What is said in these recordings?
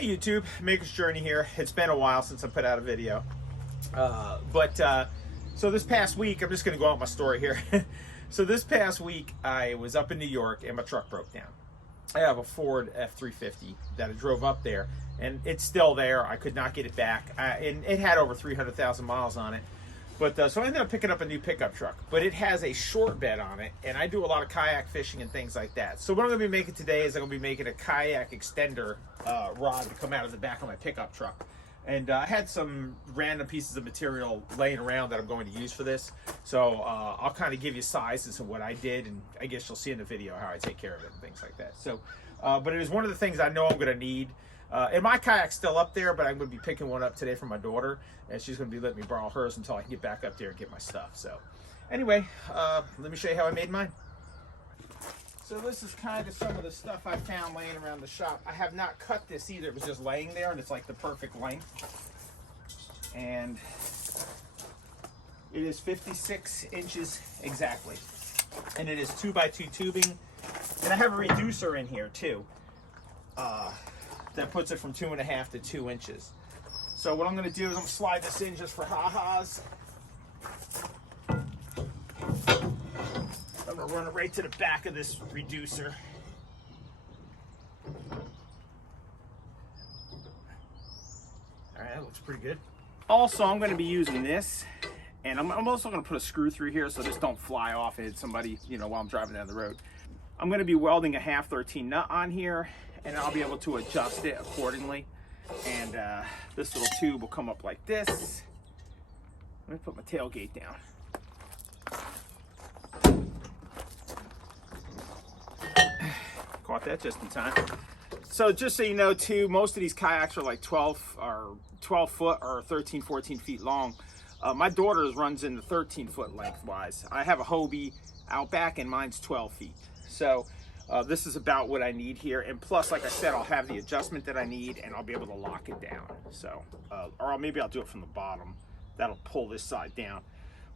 Hey YouTube, Maker's Journey here. It's been a while since I put out a video. So this past week, I'm just going to go out my story here. So this past week, I was up in New York and my truck broke down. I have a Ford F-350 that I drove up there, and it's still there. I could not get it back. And it had over 300,000 miles on it. So I ended up picking up a new pickup truck, but it has a short bed on it, and I do a lot of kayak fishing and things like that. So what I'm going to be making today is I'm going to be making a kayak extender rod to come out of the back of my pickup truck. And I had some random pieces of material laying around that I'm going to use for this. So I'll kind of give you sizes of what I did, and I guess you'll see in the video how I take care of it and things like that. So, but it is one of the things I know I'm going to need. And my kayak's still up there, but I'm going to be picking one up today for my daughter, and she's going to be letting me borrow hers until I can get back up there and get my stuff. So anyway, let me show you how I made mine. So this is kind of some of the stuff I found laying around the shop. I have not cut this either. It was just laying there, and it's like the perfect length. And it is 56 inches exactly. And it is 2x2 tubing. And I have a reducer in here too. That puts it from 2.5 to 2 inches. So what I'm going to do is I'm going to slide this in just for ha-has. I'm going to run it right to the back of this reducer. All right, that looks pretty good. Also, I'm going to be using this, and I'm also going to put a screw through here so this don't fly off and hit somebody, you know, while I'm driving down the road. I'm going to be welding a 1/2-13 nut on here, and I'll be able to adjust it accordingly. And this little tube will come up like this. Let me put my tailgate down. Caught that just in time. So just so you know too, most of these kayaks are like 12 foot or 13, 14 feet long. My daughter's runs in the 13 foot lengthwise. I have a Hobie out back and mine's 12 feet. So this is about what I need here, and plus, like I said, I'll have the adjustment that I need, and I'll be able to lock it down. So, or maybe I'll do it from the bottom. That'll pull this side down,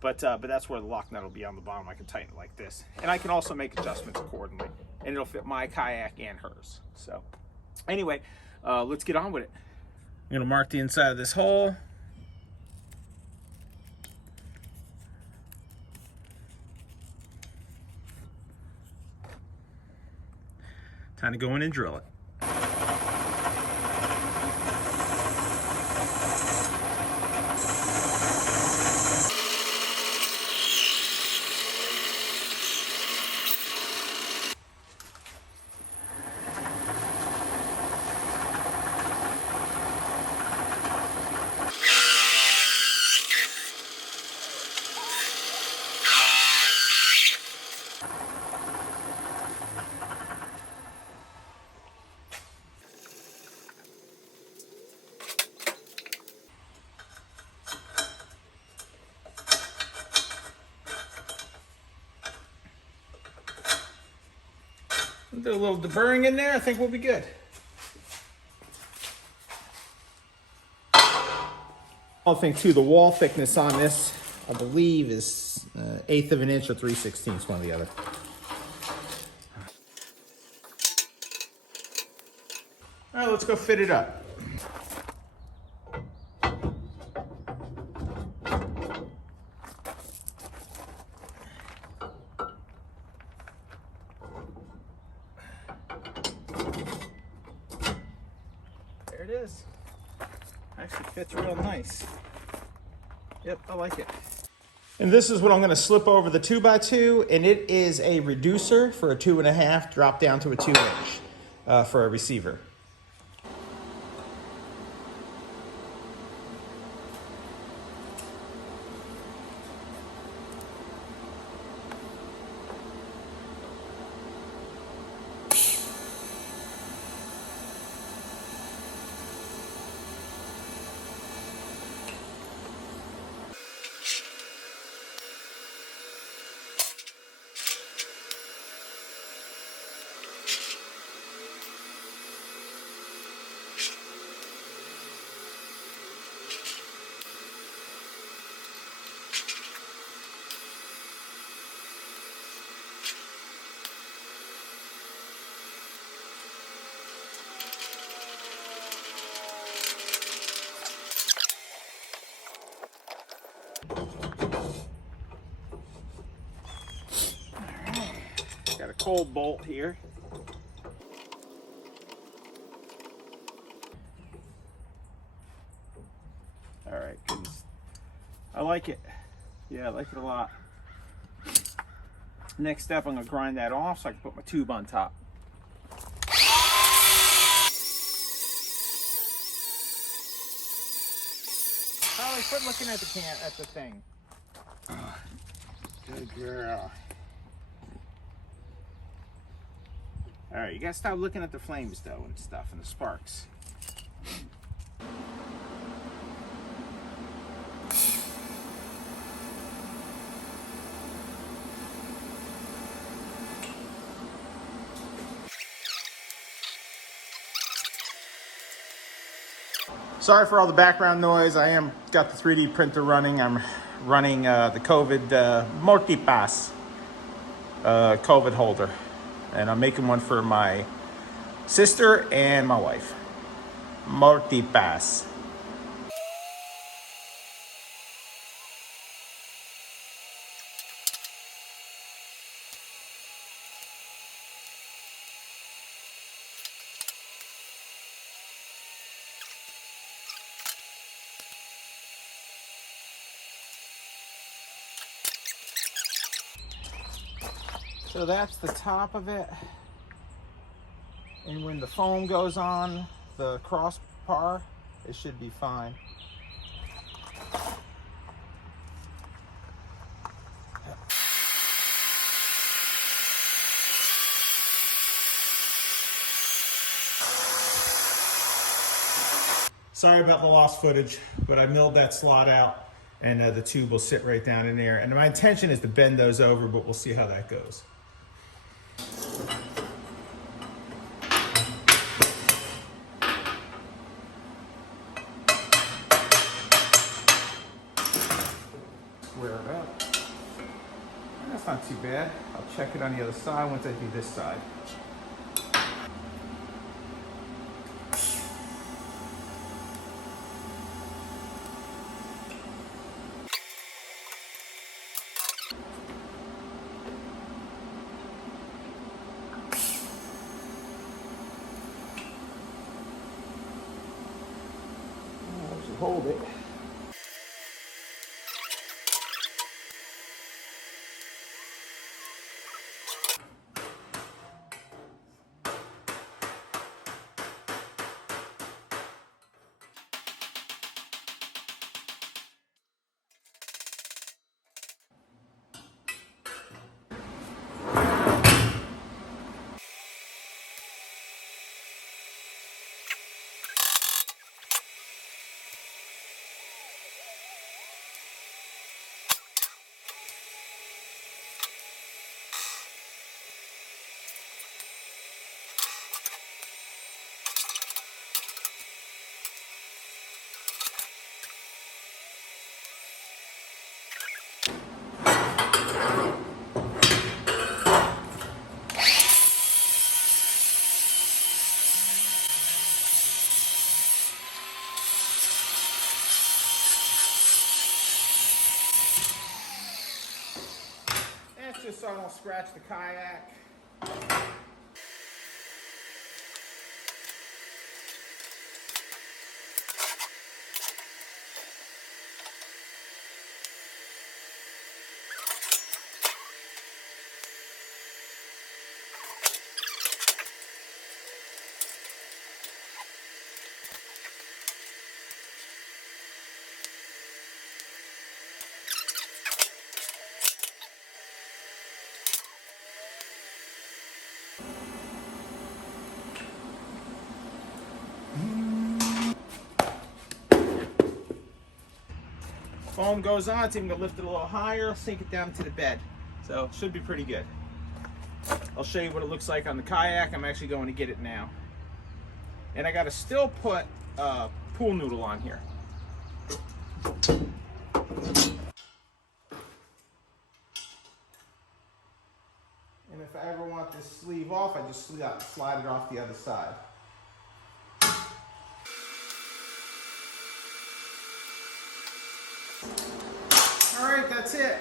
but that's where the lock nut will be on the bottom. I can tighten it like this, and I can also make adjustments accordingly, and it'll fit my kayak and hers. So, anyway, let's get on with it. I'm gonna mark the inside of this hole. Time to go in and drill it. Do a little deburring in there. I think we'll be good. I think too, the wall thickness on this, I believe, is 1/8 of an inch or 3/16, one or the other. All right, let's go fit it up. There it is. Actually fits real nice. Yep, I like it. And this is what I'm going to slip over the 2x2, and it is a reducer for a 2.5, drop down to a 2 inch for a receiver. full bolt here. All right, goodness. I like it. Yeah, I like it a lot. Next step, I'm gonna grind that off so I can put my tube on top. Holly, quit looking at the thing. Good girl. All right, you gotta stop looking at the flames though and stuff and the sparks. Sorry for all the background noise. I am got the 3D printer running. I'm running the COVID Multipass COVID holder. And I'm making one for my sister and my wife. Multipass. So that's the top of it. And when the foam goes on the crossbar, it should be fine. Sorry about the lost footage, but I milled that slot out and the tube will sit right down in there. And my intention is to bend those over, but we'll see how that goes. Square it up. That's not too bad. I'll check it on the other side once I do this side. I should hold it. Just so I don't scratch the kayak. Foam goes on, it's even gonna lift it a little higher, sink it down into the bed. So it should be pretty good. I'll show you what it looks like on the kayak. I'm actually going to get it now. And I gotta still put a pool noodle on here. And if I ever want this sleeve off, I just slide it off the other side. All right, that's it.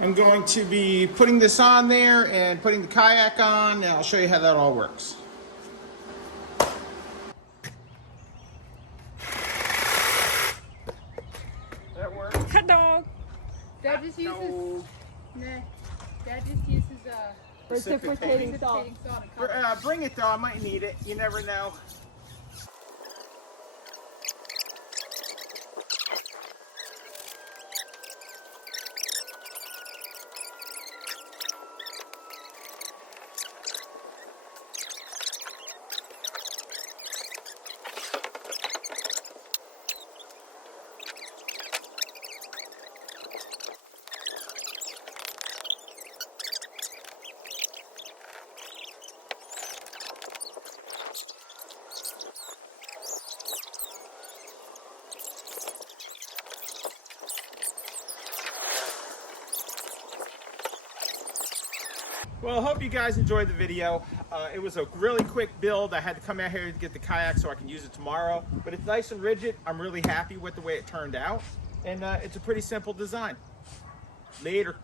I'm going to be putting this on there and putting the kayak on, and I'll show you how that all works. That works. Hot dog. Dad just uses. Nah. Dad just uses Precipitating salt. Bring it though, I might need it. You never know. Well, I hope you guys enjoyed the video. It was a really quick build. I had to come out here to get the kayak so I can use it tomorrow. But it's nice and rigid. I'm really happy with the way it turned out. And it's a pretty simple design. Later.